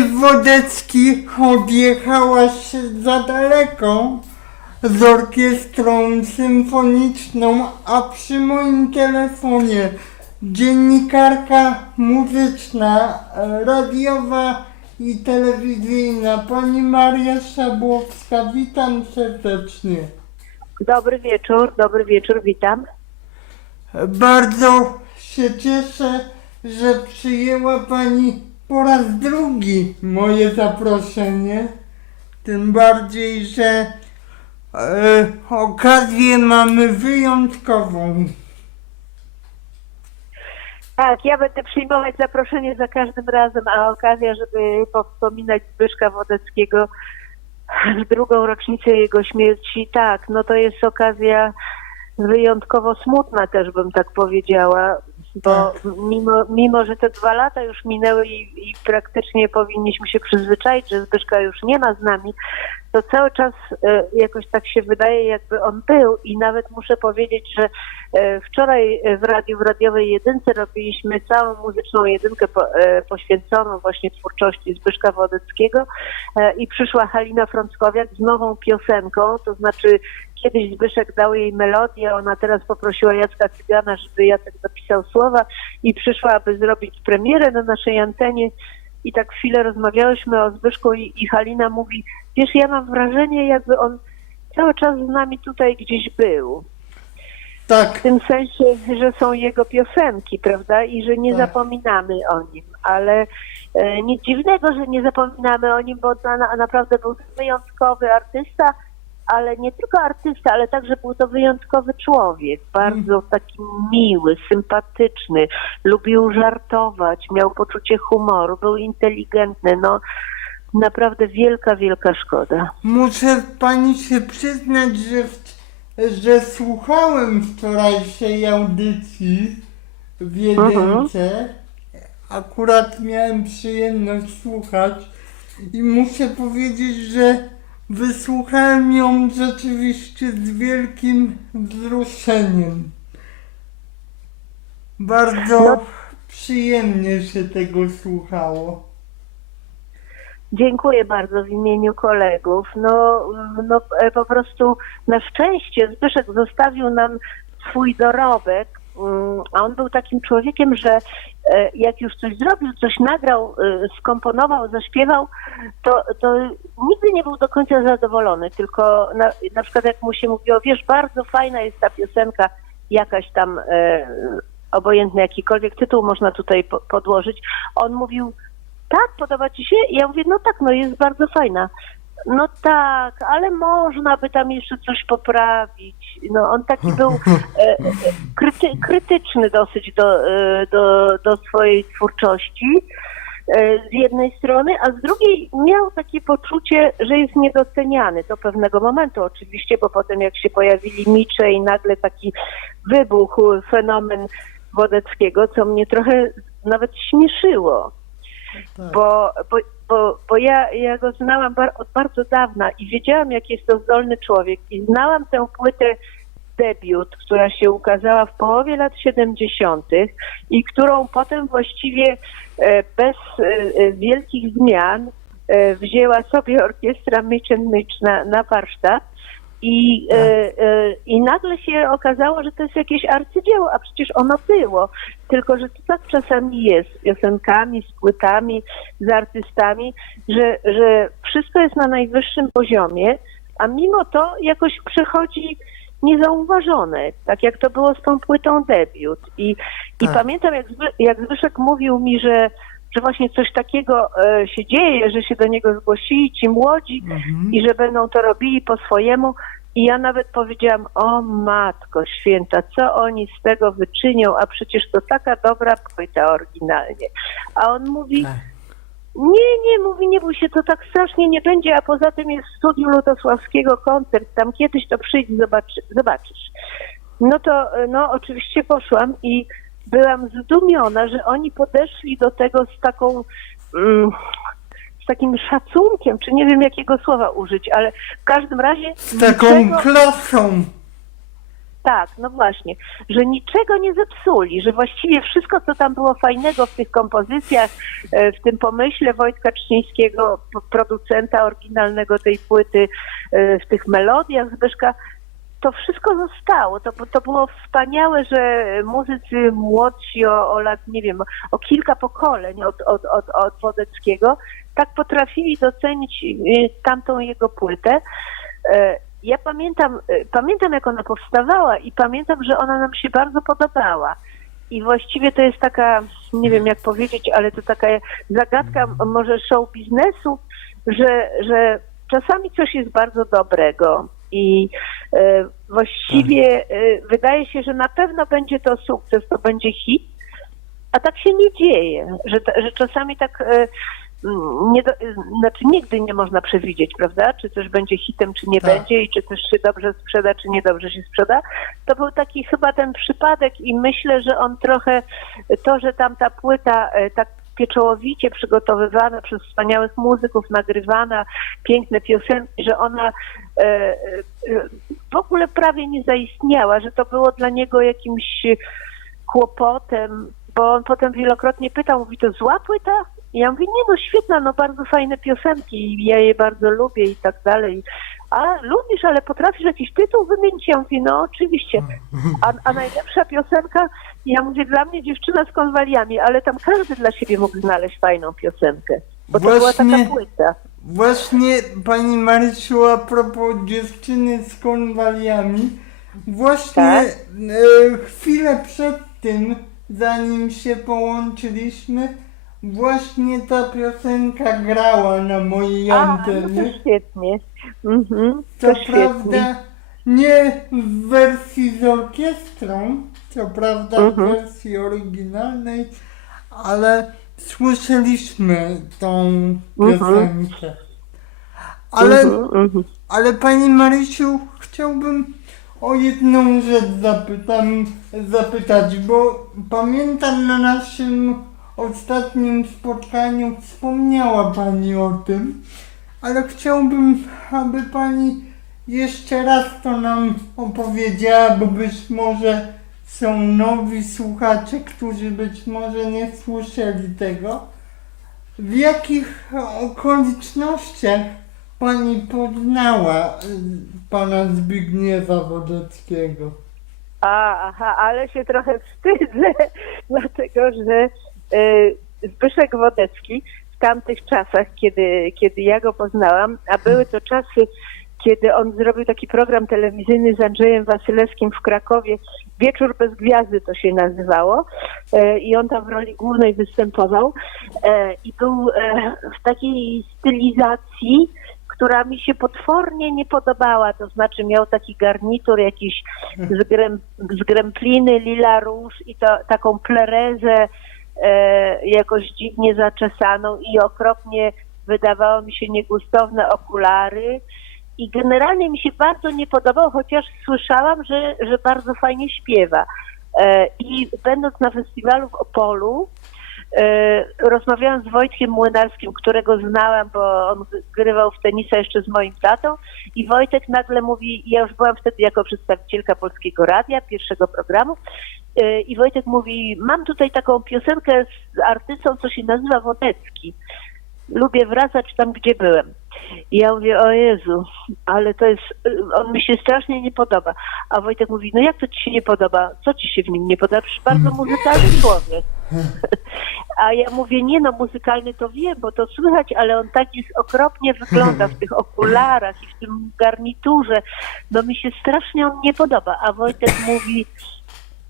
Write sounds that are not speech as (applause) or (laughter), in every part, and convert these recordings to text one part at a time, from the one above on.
Wodecki, odjechałaś za daleko z orkiestrą symfoniczną, a przy moim telefonie dziennikarka muzyczna, radiowa i telewizyjna, pani Maria Szabłowska. Witam serdecznie. Dobry wieczór, dobry wieczór, witam. Bardzo się cieszę, że przyjęła Pani po raz drugi moje zaproszenie. Tym bardziej, że e, okazję mamy wyjątkową. Tak, ja będę przyjmować zaproszenie za każdym razem, a okazja, żeby powspominać Zbyszka Wodeckiego w drugą rocznicę jego śmierci, tak, no to jest okazja wyjątkowo smutna też bym tak powiedziała, bo Tak. mimo, mimo, że te dwa lata już minęły i, i praktycznie powinniśmy się przyzwyczaić, że Zbyszka już nie ma z nami, to cały czas e, jakoś tak się wydaje, jakby on był i nawet muszę powiedzieć, że e, wczoraj w radiu, w radiowej jedynce robiliśmy całą muzyczną jedynkę po, e, poświęconą właśnie twórczości Zbyszka Wodeckiego i przyszła Halina Frąckowiak z nową piosenką, to znaczy kiedyś Zbyszek dał jej melodię, ona teraz poprosiła Jacka Cygana, żeby Jacek zapisał słowa i przyszła, aby zrobić premierę na naszej antenie i tak chwilę rozmawiałyśmy o Zbyszku i, i Halina mówi, wiesz, ja mam wrażenie, jakby on cały czas z nami tutaj gdzieś był. W Tak, tym sensie, że są jego piosenki, prawda? I że nie Tak. zapominamy o nim. Ale e, nic dziwnego, że nie zapominamy o nim, bo na, na, naprawdę był to wyjątkowy artysta, ale nie tylko artysta, ale także był to wyjątkowy człowiek. Bardzo taki miły, sympatyczny, lubił żartować, miał poczucie humoru, był inteligentny. No, naprawdę wielka, wielka szkoda. muszę Pani się przyznać, że, że słuchałem wczorajszej audycji w jedynce. Akurat miałem przyjemność słuchać i muszę powiedzieć, że wysłuchałem ją rzeczywiście z wielkim wzruszeniem. Bardzo No. przyjemnie się tego słuchało. Dziękuję bardzo w imieniu kolegów. No, no e, po prostu na szczęście Zbyszek zostawił nam swój dorobek, a on był takim człowiekiem, że e, jak już coś zrobił, coś nagrał, e, skomponował, zaśpiewał, to, to nigdy nie był do końca zadowolony, tylko na, na przykład jak mu się mówiło, wiesz, bardzo fajna jest ta piosenka, jakaś tam, e, obojętny jakikolwiek tytuł można tutaj po, podłożyć, on mówił, tak, podoba ci się? I ja mówię, no tak, no jest bardzo fajna. No tak, ale można by tam jeszcze coś poprawić. No on taki był e, e, kryty, krytyczny dosyć do, e, do, do swojej twórczości e, z jednej strony, a z drugiej miał takie poczucie, że jest niedoceniany do pewnego momentu oczywiście, bo potem jak się pojawili Micze i nagle taki wybuchł fenomen Wodeckiego, co mnie trochę nawet śmieszyło Tak. bo, bo, bo, bo ja, ja go znałam bar, od bardzo dawna i wiedziałam, jak jest to zdolny człowiek. I znałam tę płytę debiut, która się ukazała w połowie lat 70. i którą potem właściwie e, bez e, e, wielkich zmian wzięła sobie orkiestra Mitch Mitch na, na warsztat. I, e, e, I nagle się okazało, że to jest jakieś arcydzieło, a przecież ono było. Tylko, że to tak czasami jest z piosenkami, z płytami, z artystami, że, że wszystko jest na najwyższym poziomie, a mimo to jakoś przechodzi niezauważone, tak jak to było z tą płytą debiut. I, i Tak. pamiętam, jak, jak Zbyszek mówił mi, że, że właśnie coś takiego e, się dzieje, że się do niego zgłosili ci młodzi Mhm. i że będą to robili po swojemu. I ja nawet powiedziałam, o matko święta, co oni z tego wyczynią, a przecież to taka dobra płyta oryginalnie. A on mówi, nie, nie, mówi, nie bój się, to tak strasznie nie będzie, a poza tym jest w studiu Lutosławskiego koncert, tam kiedyś to przyjdź, zobaczy, zobaczysz. No to, no oczywiście poszłam i byłam zdumiona, że oni podeszli do tego z taką, mm, z takim szacunkiem, czy nie wiem jakiego słowa użyć, ale w każdym razie Z taką niczego- klasą. tak, no właśnie, że niczego nie zepsuli, że właściwie wszystko, co tam było fajnego w tych kompozycjach, e, w tym pomyśle Wojtka Czcińskiego, producenta oryginalnego tej płyty, e, w tych melodiach Zbyszka, to wszystko zostało. To, to było wspaniałe, że muzycy młodsi o, o lat, nie wiem, o kilka pokoleń od, od, od, od Wodeckiego tak potrafili docenić y, tamtą jego płytę. E, Ja pamiętam, e, pamiętam jak ona powstawała i pamiętam, że ona nam się bardzo podobała. I właściwie to jest taka, nie wiem jak powiedzieć, ale to taka zagadka może show biznesu, że, że czasami coś jest bardzo dobrego i właściwie e, wydaje się, że na pewno będzie to sukces, to będzie hit, a tak się nie dzieje, że, że czasami tak e, nie do, e, znaczy nigdy nie można przewidzieć, prawda, czy coś będzie hitem, czy nie Tak. będzie i czy coś się dobrze sprzeda, czy niedobrze się sprzeda. To był taki chyba ten przypadek i myślę, że on trochę, to, że tam ta płyta e, tak pieczołowicie przygotowywana przez wspaniałych muzyków, nagrywana, piękne piosenki, że ona e, e, w ogóle prawie nie zaistniała, że to było dla niego jakimś kłopotem, bo on potem wielokrotnie pytał, mówi, to zła płyta? I ja mówię, nie no świetna, no bardzo fajne piosenki i ja je bardzo lubię i tak dalej. A lubisz, ale potrafisz jakiś tytuł wymienić? Ja mówię, no oczywiście. A, a najlepsza piosenka, ja mówię, dla mnie dziewczyna z konwaliami, ale tam każdy dla siebie mógł znaleźć fajną piosenkę. Bo to była Właśnie- taka płyta. Właśnie pani Marysiu, a propos dziewczyny z konwaliami, właśnie Tak? e, chwilę przed tym, zanim się połączyliśmy, właśnie ta piosenka grała na mojej A, no antenie. to świetnie. Mhm, Co to świetnie. prawda nie w wersji z orkiestrą, co prawda w Mhm. wersji oryginalnej, ale słyszeliśmy tą Mhm. piosenkę. Ale, Mhm, mhm. ale pani Marysiu, chciałbym o jedną rzecz zapytam, zapytać, bo pamiętam na naszym ostatnim spotkaniu wspomniała pani o tym, ale chciałbym, aby pani jeszcze raz to nam opowiedziała, bo być może są nowi słuchacze, którzy być może nie słyszeli tego. W jakich okolicznościach pani poznała y, pana Zbigniewa Wodeckiego? A, aha, ale się trochę wstydzę, (laughs) dlatego że e, Zbyszek Wodecki w tamtych czasach, kiedy, kiedy ja go poznałam, a były to czasy, kiedy on zrobił taki program telewizyjny z Andrzejem Wasylewskim w Krakowie, Wieczór bez gwiazdy to się nazywało e, i on tam w roli głównej występował e, i był e, w takiej stylizacji, która mi się potwornie nie podobała, to znaczy miał taki garnitur jakiś z, grem, z lila róż i to, taką plerezę jakoś dziwnie zaczesaną i okropnie wydawało mi się niegustowne okulary i generalnie mi się bardzo nie podobał, chociaż słyszałam, że, że bardzo fajnie śpiewa. E, I będąc na festiwalu w Opolu, e, rozmawiałam z Wojtkiem Młynarskim, którego znałam, bo on grywał w tenisa jeszcze z moim tatą i Wojtek nagle mówi, ja już byłam wtedy jako przedstawicielka Polskiego Radia, pierwszego programu e, i Wojtek mówi, mam tutaj taką piosenkę z artystą, co się nazywa Wodecki. Lubię wracać tam, gdzie byłem. I ja mówię, o Jezu, ale to jest, on mi się strasznie nie podoba. A Wojtek mówi, no jak to ci się nie podoba? Co ci się w nim nie podoba? Przecież bardzo muzykalny człowiek. (laughs) A ja mówię, nie no, muzykalny to wiem, bo to słychać, ale on tak jest okropnie wygląda w tych okularach i w tym garniturze. No mi się strasznie on nie podoba. A Wojtek mówi,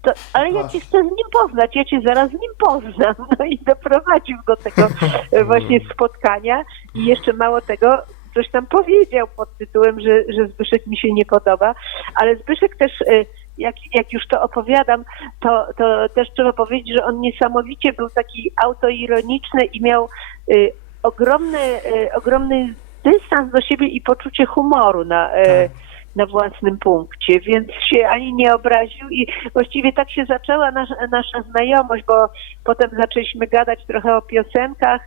to, ale ja cię chcę z nim poznać, ja cię zaraz z nim poznam. (laughs) No i doprowadził do tego e, (laughs) właśnie spotkania. I jeszcze mało tego, coś tam powiedział pod tytułem, że, że Zbyszek mi się nie podoba, ale Zbyszek też, e, jak, jak już to opowiadam, to, to też trzeba powiedzieć, że on niesamowicie był taki autoironiczny i miał e, ogromny, e, ogromny dystans do siebie i poczucie humoru na, e, na własnym punkcie, więc się ani nie obraził i właściwie tak się zaczęła nasza, nasza znajomość, bo potem zaczęliśmy gadać trochę o piosenkach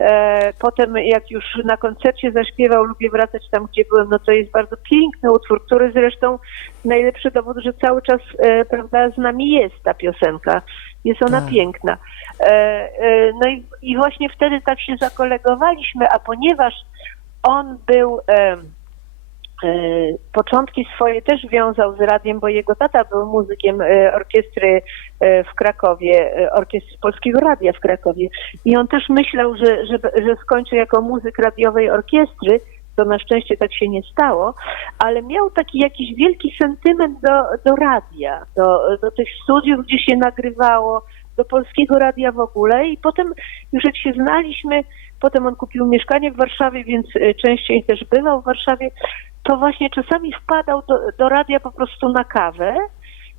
E, potem jak już na koncercie zaśpiewał Lubię wracać tam, gdzie byłem, no to jest bardzo piękny utwór, który zresztą najlepszy dowód, że cały czas e, prawda, z nami jest ta piosenka. Jest ona Tak. piękna. E, no i, i właśnie wtedy tak się zakolegowaliśmy, a ponieważ on był... E, Początki swoje też wiązał z radiem, bo jego tata był muzykiem e, orkiestry e, w Krakowie, orkiestry Polskiego Radia w Krakowie. I on też myślał, że, że, że skończy jako muzyk radiowej orkiestry, to na szczęście tak się nie stało, ale miał taki jakiś wielki sentyment do, do radia, do, do tych studiów, gdzie się nagrywało, do polskiego radia w ogóle i potem już jak się znaliśmy, potem on kupił mieszkanie w Warszawie, więc e, częściej też bywał w Warszawie, to właśnie czasami wpadał do, do radia po prostu na kawę.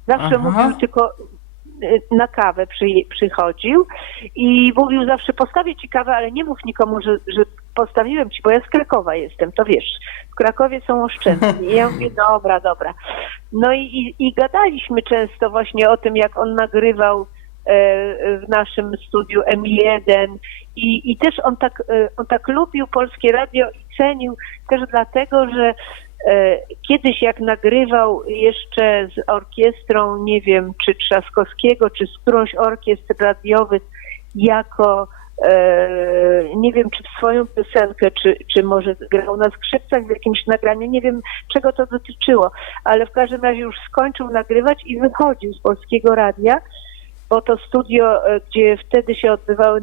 Zawsze Aha. mówił tylko e, na kawę przy, przychodził i mówił zawsze postawię ci kawę, ale nie mów nikomu, że, że postawiłem ci, bo ja z Krakowa jestem, to wiesz, w Krakowie są oszczędni. I ja mówię, dobra, dobra. No i, i, i gadaliśmy często właśnie o tym, jak on nagrywał w naszym studiu M1 i, i też on tak, e, on tak lubił polskie radio i cenił też dlatego, że e, kiedyś jak nagrywał jeszcze z orkiestrą, nie wiem, czy Trzaskowskiego, czy z którąś orkiestr radiowych jako e, nie wiem, czy w swoją piosenkę, czy, czy może grał na skrzypcach w jakimś nagraniu, nie wiem czego to dotyczyło, ale w każdym razie już skończył nagrywać i wychodził z polskiego radia, bo to studio, e, gdzie wtedy się odbywały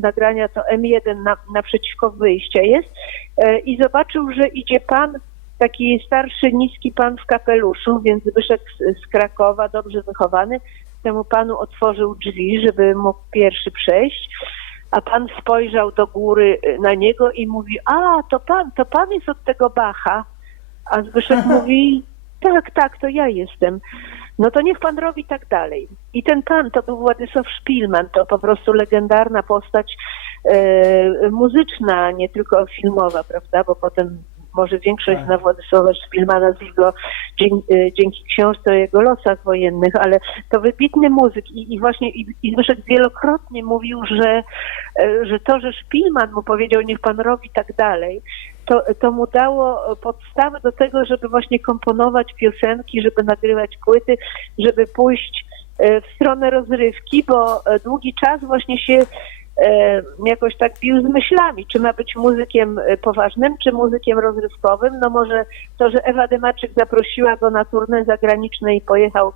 nagrania, to M1 na, naprzeciwko wyjścia jest e, i zobaczył, że idzie pan, taki starszy, niski pan w kapeluszu, więc wyszedł z, z Krakowa, dobrze wychowany, temu panu otworzył drzwi, żeby mógł pierwszy przejść, a pan spojrzał do góry e, na niego i mówi, a to pan, to pan jest od tego Bacha, a Zbyszek mówi, tak, tak, to ja jestem. No to niech pan robi tak dalej. I ten pan to był Władysław Szpilman, to po prostu legendarna postać e, muzyczna, nie tylko filmowa, prawda? Bo potem może większość Tak. zna Władysława Szpilmana z jego, dzięki, e, dzięki książce o jego losach wojennych, ale to wybitny muzyk i, i właśnie i, i Zbyszek wielokrotnie mówił, że, e, że to, że Szpilman mu powiedział, niech pan robi tak dalej, to, to mu dało podstawy do tego, żeby właśnie komponować piosenki, żeby nagrywać płyty, żeby pójść w stronę rozrywki, bo e, długi czas właśnie się e, jakoś tak bił z myślami, czy ma być muzykiem e, poważnym, czy muzykiem rozrywkowym. No może to, że Ewa Dymaczyk zaprosiła go na turnę zagraniczne i pojechał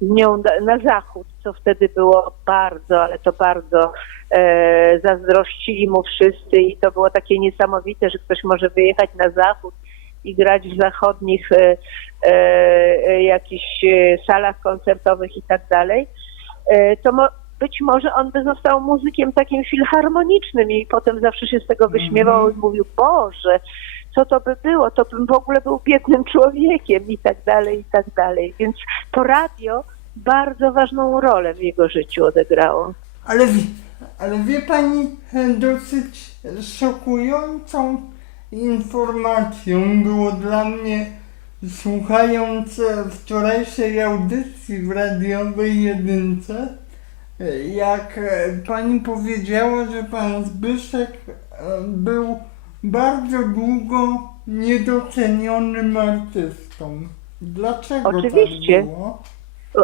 z nią na zachód, co wtedy było bardzo, ale to bardzo e, zazdrościli mu wszyscy i to było takie niesamowite, że ktoś może wyjechać na zachód i grać w zachodnich e, e, jakichś e, salach koncertowych i tak dalej, to mo, być może on by został muzykiem takim filharmonicznym i potem zawsze się z tego wyśmiewał i mówił, Boże, co to by było, to bym w ogóle był biednym człowiekiem i tak dalej, i tak dalej. Więc to radio bardzo ważną rolę w jego życiu odegrało. Ale, wie- ale wie pani, dosyć szokującą informacją było dla mnie, słuchając wczorajszej audycji w radiowej jedynce, jak pani powiedziała, że pan Zbyszek e, był bardzo długo niedocenionym artystą. Dlaczego Oczywiście. tak było?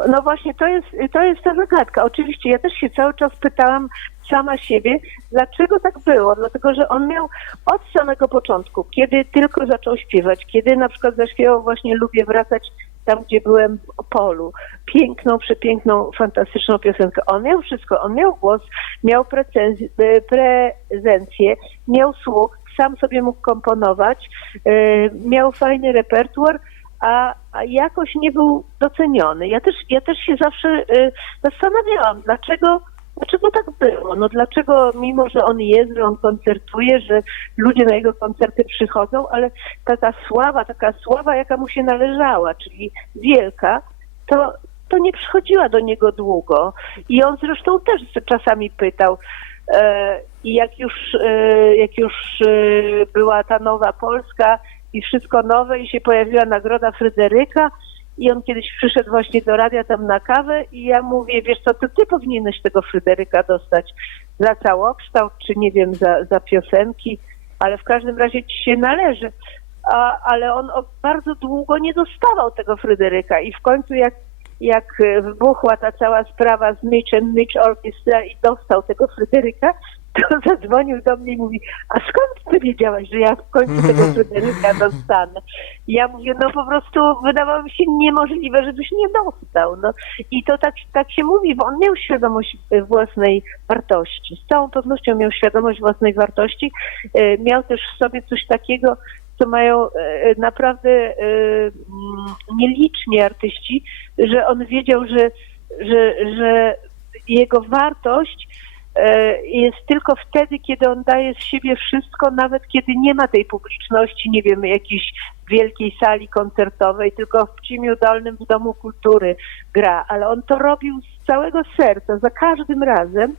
No właśnie, to jest, to jest ta zagadka. Oczywiście, ja też się cały czas pytałam sama siebie, dlaczego tak było. Dlatego, że on miał od samego początku, kiedy tylko zaczął śpiewać, kiedy na przykład zaśpiewał właśnie Lubię wracać tam, gdzie byłem w Opolu. Piękną, przepiękną, fantastyczną piosenkę. On miał wszystko. On miał głos, miał e, prezencję, miał słuch, sam sobie mógł komponować, e, miał fajny repertuar, a, a jakoś nie był doceniony. Ja też, ja też się zawsze y, zastanawiałam, dlaczego, dlaczego tak było. No dlaczego, mimo że on jest, że on koncertuje, że ludzie na jego koncerty przychodzą, ale taka sława, taka sława, jaka mu się należała, czyli wielka, to, to nie przychodziła do niego długo. I on zresztą też czasami pytał, e, i jak już, e, jak już e, była ta nowa Polska i wszystko nowe i się pojawiła nagroda Fryderyka i on kiedyś przyszedł właśnie do radia tam na kawę i ja mówię, wiesz co, to ty powinieneś tego Fryderyka dostać. za całokształt, czy nie wiem, za, za piosenki, ale w każdym razie ci się należy. A, ale on bardzo długo nie dostawał tego Fryderyka i w końcu jak, jak wybuchła ta cała sprawa z Mitchem, Mitch Orchestra i dostał tego Fryderyka, to zadzwonił do mnie i mówi, a skąd ty wiedziałaś, że ja w końcu tego Fryderyka dostanę? I ja mówię, no po prostu wydawało mi się niemożliwe, żebyś nie dostał. No. I to tak, tak się mówi, bo on miał świadomość e, własnej wartości. Z całą pewnością miał świadomość własnej wartości. E, Miał też w sobie coś takiego, co mają e, naprawdę mm, nieliczni artyści, że on wiedział, że, że, że jego wartość jest tylko wtedy, kiedy on daje z siebie wszystko, nawet kiedy nie ma tej publiczności, nie wiem, jakiejś wielkiej sali koncertowej, tylko w Pcimiu Dolnym w Domu Kultury gra, ale on to robił z całego serca, za każdym razem.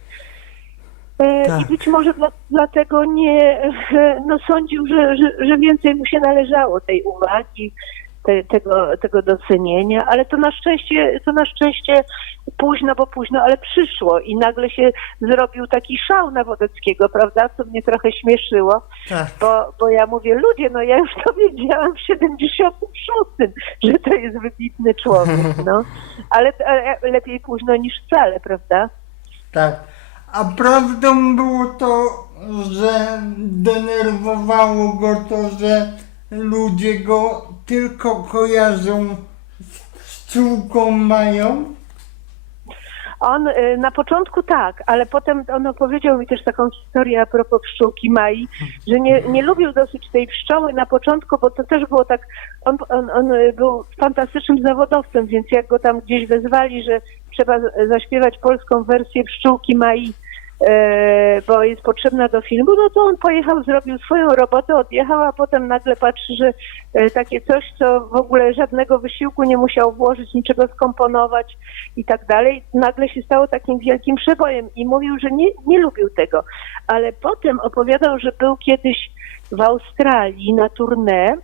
E, Tak. I być może dla, dlatego nie e, (laughs) no, sądził, że, że, że więcej mu się należało tej uwagi, te, tego, tego docenienia, ale to na szczęście, to na szczęście późno, bo późno, ale przyszło i nagle się zrobił taki szał na Wodeckiego, prawda, co mnie trochę śmieszyło, Tak. bo, bo ja mówię, ludzie, no ja już to wiedziałam w 76, że to jest wybitny człowiek, (laughs) no, ale, ale lepiej późno niż wcale, prawda? Tak. A prawdą było to, że denerwowało go to, że ludzie go tylko kojarzą z pszczółką mają? On y, na początku tak, ale potem on opowiedział mi też taką historię a propos pszczółki Mai, że nie, nie lubił dosyć tej pszczoły na początku, bo to też było tak, on, on, on był fantastycznym zawodowcem, więc jak go tam gdzieś wezwali, że trzeba zaśpiewać polską wersję pszczółki Mai, bo jest potrzebna do filmu, no to on pojechał, zrobił swoją robotę, odjechał, a potem nagle patrzy, że e, takie coś, co w ogóle żadnego wysiłku nie musiał włożyć, niczego skomponować i tak dalej, nagle się stało takim wielkim przebojem i mówił, że nie, nie lubił tego. Ale potem opowiadał, że był kiedyś w Australii na tournée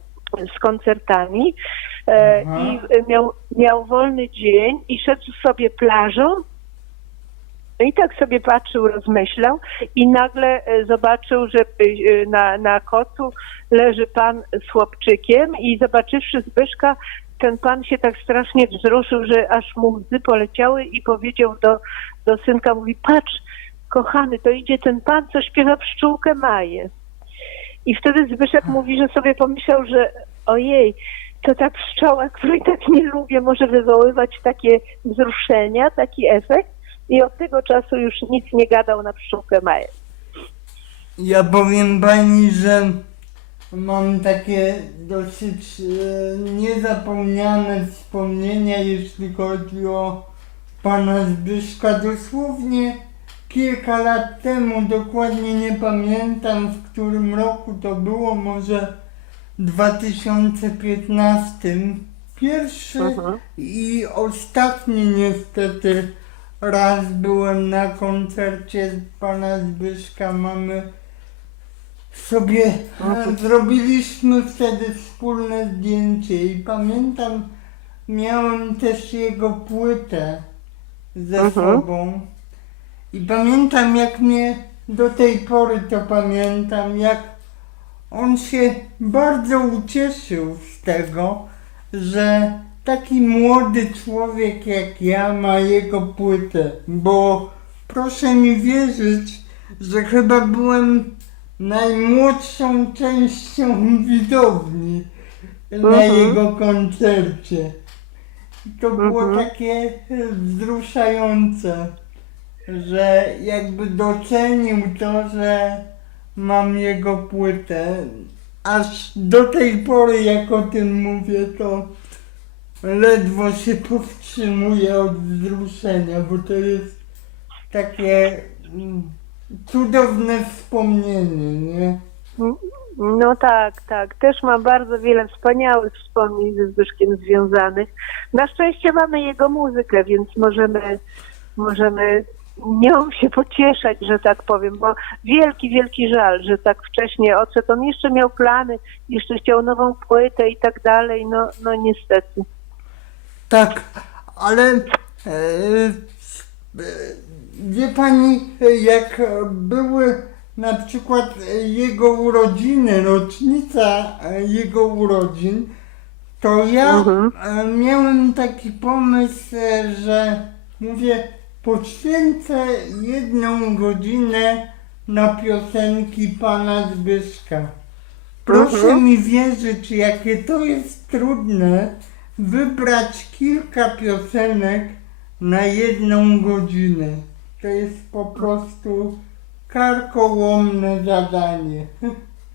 z koncertami e, Aha. i e, miał, miał wolny dzień i szedł sobie plażą no i tak sobie patrzył, rozmyślał i nagle e, zobaczył, że e, na, na kocu leży pan z chłopczykiem i zobaczywszy Zbyszka, ten pan się tak strasznie wzruszył, że aż mu łzy poleciały i powiedział do, do synka, mówi, patrz, kochany, to idzie ten pan, co śpiewa pszczółkę Maję. I wtedy Zbyszek mówi, że sobie pomyślał, że ojej, to ta pszczoła, której tak nie lubię, może wywoływać takie wzruszenia, taki efekt. I od tego czasu już nic nie gadał na pszczółkę Maję. Ja powiem pani, że mam takie dosyć e, niezapomniane wspomnienia, jeśli chodzi o pana Zbyszka. Dosłownie kilka lat temu, dokładnie nie pamiętam w którym roku to było, może 2015. Pierwszy Mhm. i ostatni niestety raz byłem na koncercie pana Zbyszka. Mamy sobie e, zrobiliśmy wtedy wspólne zdjęcie i pamiętam miałem też jego płytę ze Mhm. sobą i pamiętam jak mnie do tej pory to pamiętam jak on się bardzo ucieszył z tego, że taki młody człowiek jak ja ma jego płytę, bo proszę mi wierzyć, że chyba byłem najmłodszą częścią widowni na Mhm. jego koncercie. I to było Mhm. takie wzruszające, że jakby docenił to, że mam jego płytę. Aż do tej pory, jak o tym mówię, to ledwo się powstrzymuję od wzruszenia, bo to jest takie mm, cudowne wspomnienie, nie? No tak, tak. Też mam bardzo wiele wspaniałych wspomnień ze Zbyszkiem związanych. Na szczęście mamy jego muzykę, więc możemy, możemy nią się pocieszać, że tak powiem, bo wielki, wielki żal, że tak wcześnie odszedł. On jeszcze miał plany, jeszcze chciał nową płytę i tak dalej, no, no niestety. Tak, ale e, wie pani, jak były na przykład jego urodziny, rocznica jego urodzin, to ja Mhm. miałem taki pomysł, że mówię, poświęcę jedną godzinę na piosenki pana Zbyszka. Proszę Mhm. mi wierzyć, jakie to jest trudne wybrać kilka piosenek na jedną godzinę. To jest po prostu karkołomne zadanie.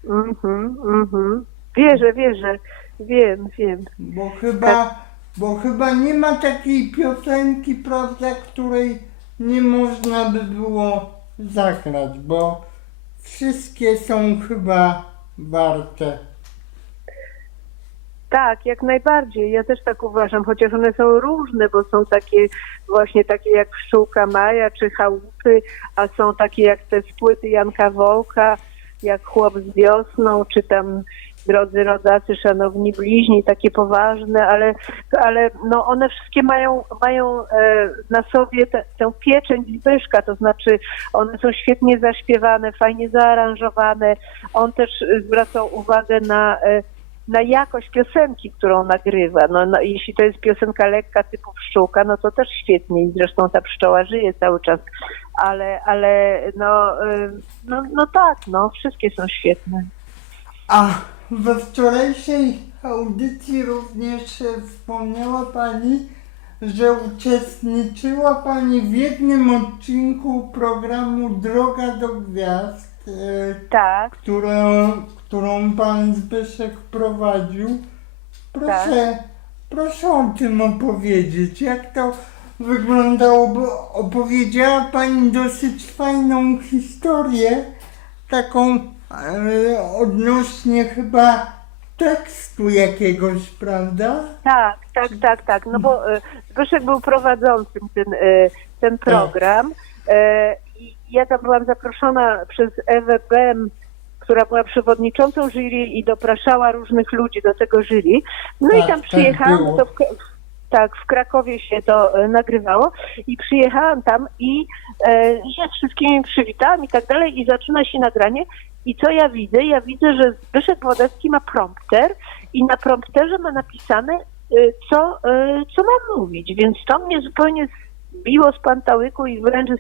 Mhm, mhm. Wierzę, wierzę. Wiem, wiem. Bo chyba, bo chyba nie ma takiej piosenki, prawda, której nie można by było zagrać, bo wszystkie są chyba warte. Tak, jak najbardziej. Ja też tak uważam, chociaż one są różne, bo są takie właśnie takie jak Pszczółka Maja czy Chałupy, a są takie jak te z płyty Janka Wołka, jak Chłop z wiosną, czy tam Drodzy Rodacy, Szanowni Bliźni, takie poważne, ale, ale no one wszystkie mają, mają e, na sobie te, tę pieczęć Zbyszka, to znaczy one są świetnie zaśpiewane, fajnie zaaranżowane. On też zwracał uwagę na e, na jakość piosenki, którą nagrywa. No, no, jeśli to jest piosenka lekka typu pszczółka, no to też świetnie i zresztą ta pszczoła żyje cały czas, ale, ale no, no, no tak, no, wszystkie są świetne. A we wczorajszej audycji również wspomniała Pani, że uczestniczyła Pani w jednym odcinku programu Droga do Gwiazd, Tak, którą, którą Pan Zbyszek prowadził. Proszę, proszę o tym opowiedzieć, jak to wyglądało, bo opowiedziała Pani dosyć fajną historię, taką e, odnośnie chyba tekstu jakiegoś, prawda? tak, tak, tak, tak, no bo y, Zbyszek był prowadzącym ten, ten program. Y, i ja tam byłam zaproszona przez Ewę Bem, która była przewodniczącą jury i dopraszała różnych ludzi do tego jury. No i Tak, tam tak przyjechałam, to w, tak, w Krakowie się to e, nagrywało i przyjechałam tam i e, się z wszystkimi przywitałam i tak dalej i zaczyna się nagranie i co ja widzę? Ja widzę, że Zbyszek Wodecki ma prompter i na prompterze ma napisane, e, co, e, co mam mówić, więc to mnie zupełnie biło z pantałyku i wręcz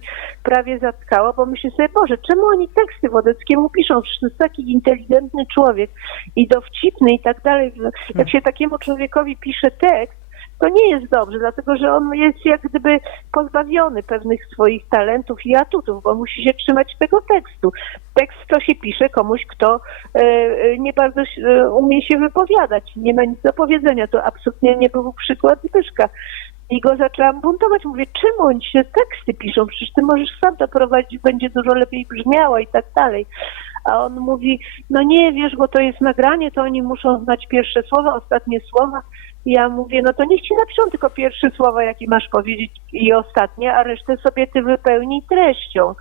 prawie zatkało, bo myślę sobie, Boże, czemu oni teksty Wodeckiemu piszą? Przecież to jest taki inteligentny człowiek i dowcipny i tak dalej. Jak się takiemu człowiekowi pisze tekst, to nie jest dobrze, dlatego że on jest jak gdyby pozbawiony pewnych swoich talentów i atutów, bo musi się trzymać tego tekstu. Tekst to się pisze komuś, kto e, e, nie bardzo e, umie się wypowiadać, nie ma nic do powiedzenia. To absolutnie nie był przykład Zbyszka. I go zaczęłam buntować. Mówię, czemu oni się teksty piszą? Przecież ty możesz sam to prowadzić, będzie dużo lepiej brzmiało i tak dalej. A on mówi, no nie, wiesz, bo to jest nagranie, to oni muszą znać pierwsze słowa, ostatnie słowa. Ja mówię, no to niech ci napiszą tylko pierwsze słowa, jakie masz powiedzieć i ostatnie, a resztę sobie ty wypełnij treścią.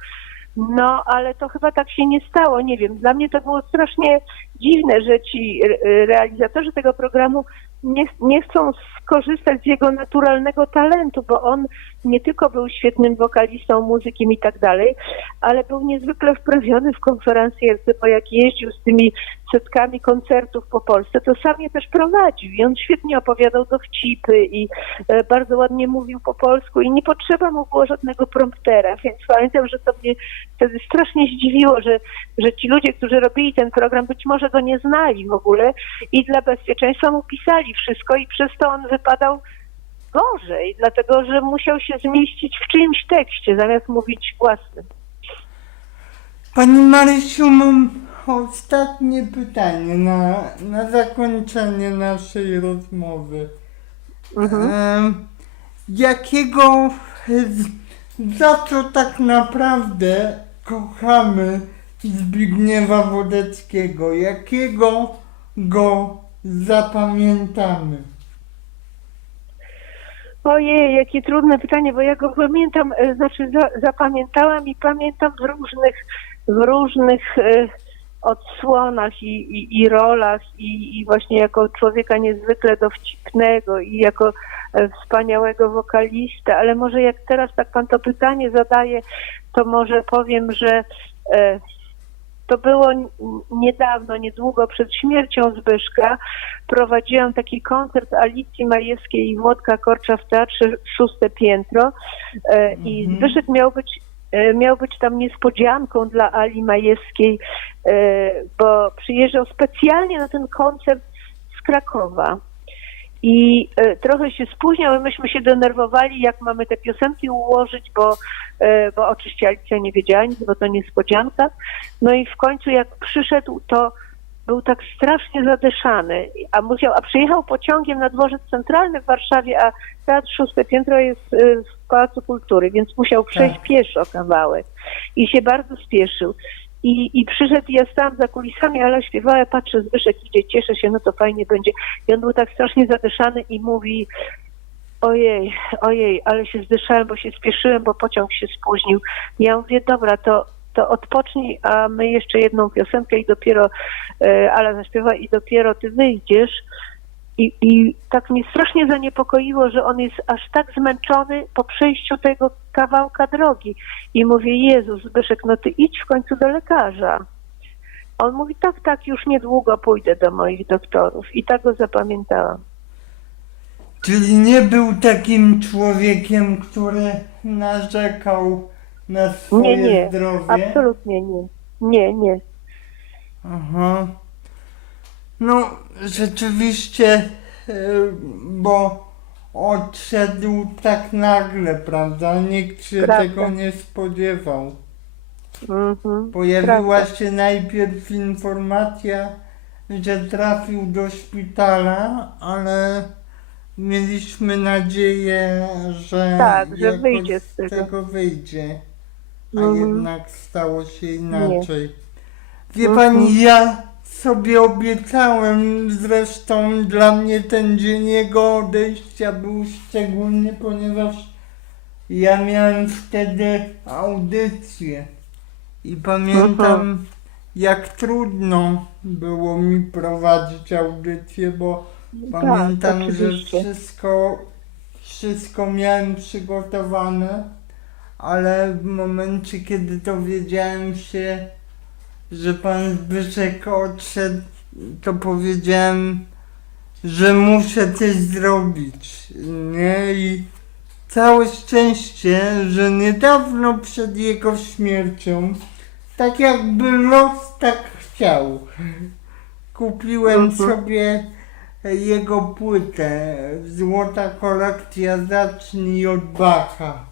No, ale to chyba tak się nie stało, nie wiem. Dla mnie to było strasznie dziwne, że ci re- realizatorzy tego programu nie, nie chcą skorzystać z jego naturalnego talentu, bo on nie tylko był świetnym wokalistą, muzykiem i tak dalej, ale był niezwykle wprawiony w konferencjerce, bo jak jeździł z tymi setkami koncertów po Polsce, to sam je też prowadził i on świetnie opowiadał dowcipy i e, bardzo ładnie mówił po polsku i nie potrzeba mu było żadnego promptera, więc pamiętam, że to mnie wtedy strasznie zdziwiło, że, że ci ludzie, którzy robili ten program, być może go nie znali w ogóle i dla bezpieczeństwa mu pisali wszystko i przez to on wypadał gorzej, dlatego że musiał się zmieścić w czyimś tekście, zamiast mówić własnym. Pani Marysiu, mam ostatnie pytanie na, na zakończenie naszej rozmowy. Em, jakiego, z- za co tak naprawdę kochamy Zbigniewa Wodeckiego? Jakiego go zapamiętamy? Ojej, jakie trudne pytanie, bo ja go pamiętam, e, znaczy za, zapamiętałam i pamiętam w różnych, w różnych e, odsłonach i, i, i rolach i, i właśnie jako człowieka niezwykle dowcipnego i jako e, wspaniałego wokalista, ale może jak teraz tak pan to pytanie zadaje, to może powiem, że to było niedawno, niedługo przed śmiercią Zbyszka. Prowadziłam taki koncert Alicji Majewskiej i Włodka Korcza w Teatrze Szóste Piętro e, i Mhm. Zbyszek miał być e, miał być tam niespodzianką dla Ali Majewskiej, e, bo przyjeżdżał specjalnie na ten koncert z Krakowa. I e, trochę się spóźniał i myśmy się denerwowali, jak mamy te piosenki ułożyć, bo, e, bo oczywiście Alicja nie wiedziała nic, bo to niespodzianka. No i w końcu jak przyszedł, to był tak strasznie zadyszany, a musiał, a przyjechał pociągiem na dworzec centralny w Warszawie, a Teatr Szóste Piętro jest y, w Pałacu Kultury, więc musiał przejść Tak. pieszo kawałek i się bardzo spieszył. I, I przyszedł, ja stałam za kulisami, ale śpiewała, patrzę, Zbyszek idzie, cieszę się, no to fajnie będzie. I on był tak strasznie zadyszany i mówi, ojej, ojej, ale się zdyszałem, bo się spieszyłem, bo pociąg się spóźnił. Ja mówię, dobra, to, to odpocznij, a my jeszcze jedną piosenkę i dopiero e, Ala zaśpiewa i dopiero ty wyjdziesz. I, I tak mnie strasznie zaniepokoiło, że on jest aż tak zmęczony po przejściu tego kawałka drogi. I mówię, Jezus, Zbyszek, no ty idź w końcu do lekarza. On mówi, tak, tak, już niedługo pójdę do moich doktorów. I tak go zapamiętałam. Czyli nie był takim człowiekiem, który narzekał na swoje Nie, nie, zdrowie. absolutnie nie. Nie, nie. Aha. No, rzeczywiście, e, bo odszedł tak nagle, prawda? Nikt się Prawda. tego nie spodziewał. Mhm. Pojawiła Prawda. się najpierw informacja, że trafił do szpitala, ale mieliśmy nadzieję, że, Tak, że wyjdzie z tego. wyjdzie. A Mhm. jednak stało się inaczej. Wie Mhm. pani, ja sobie obiecałem, zresztą dla mnie ten dzień jego odejścia był szczególny, ponieważ ja miałem wtedy audycję. I pamiętam, Mhm. jak trudno było mi prowadzić audycję, bo Tak, pamiętam, że oczywiście. wszystko, wszystko miałem przygotowane, ale w momencie, kiedy dowiedziałem się, że pan Zbyszek odszedł, to powiedziałem, że muszę coś zrobić, nie? I całe szczęście, że niedawno przed jego śmiercią, tak jakby los tak chciał, kupiłem Mhm. sobie jego płytę Złota kolekcja Zacznij od Bacha.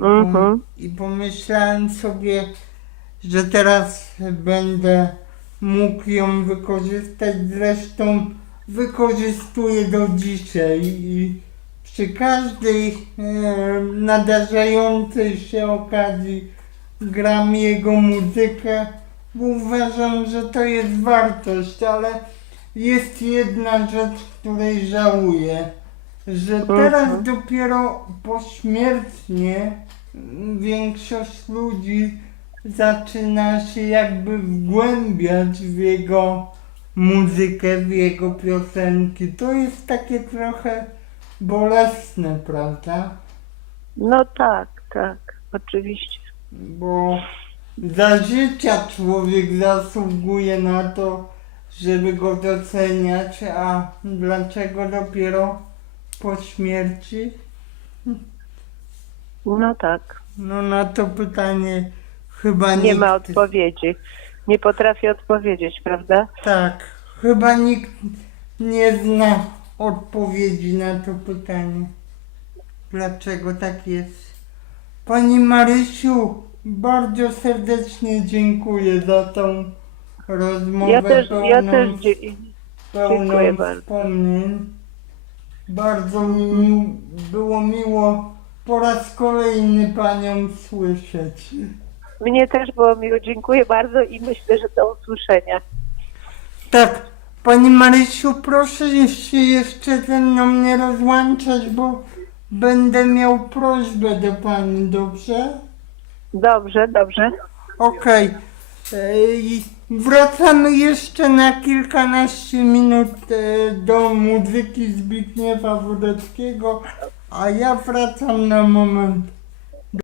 Mhm. I pomyślałem sobie, że teraz będę mógł ją wykorzystać. Zresztą wykorzystuję do dzisiaj i przy każdej e, nadarzającej się okazji gram jego muzykę, bo uważam, że to jest wartość, ale jest jedna rzecz, której żałuję, że teraz Mhm. dopiero pośmiertnie większość ludzi zaczyna się jakby wgłębiać w jego muzykę, w jego piosenki. To jest takie trochę bolesne, prawda? No tak, tak, oczywiście. Bo za życia człowiek zasługuje na to, żeby go doceniać, a dlaczego dopiero po śmierci? No tak. No na to pytanie chyba Nie nikt... ma odpowiedzi. Nie potrafię odpowiedzieć, prawda? Tak, chyba nikt nie zna odpowiedzi na to pytanie. Dlaczego tak jest? Pani Marysiu, bardzo serdecznie dziękuję za tą rozmowę Ja też, pełną, ja też dziękuję bardzo. wspomnień. Bardzo mi było miło po raz kolejny Panią słyszeć. Mnie też było miło. Dziękuję bardzo i myślę, że do usłyszenia. Tak, Pani Marysiu, proszę się jeszcze ze mną nie rozłączać, bo będę miał prośbę do Pani, dobrze? Dobrze, dobrze. Okej. Ej, wracamy jeszcze na kilkanaście minut e, do muzyki Zbigniewa Wodeckiego, a ja wracam na moment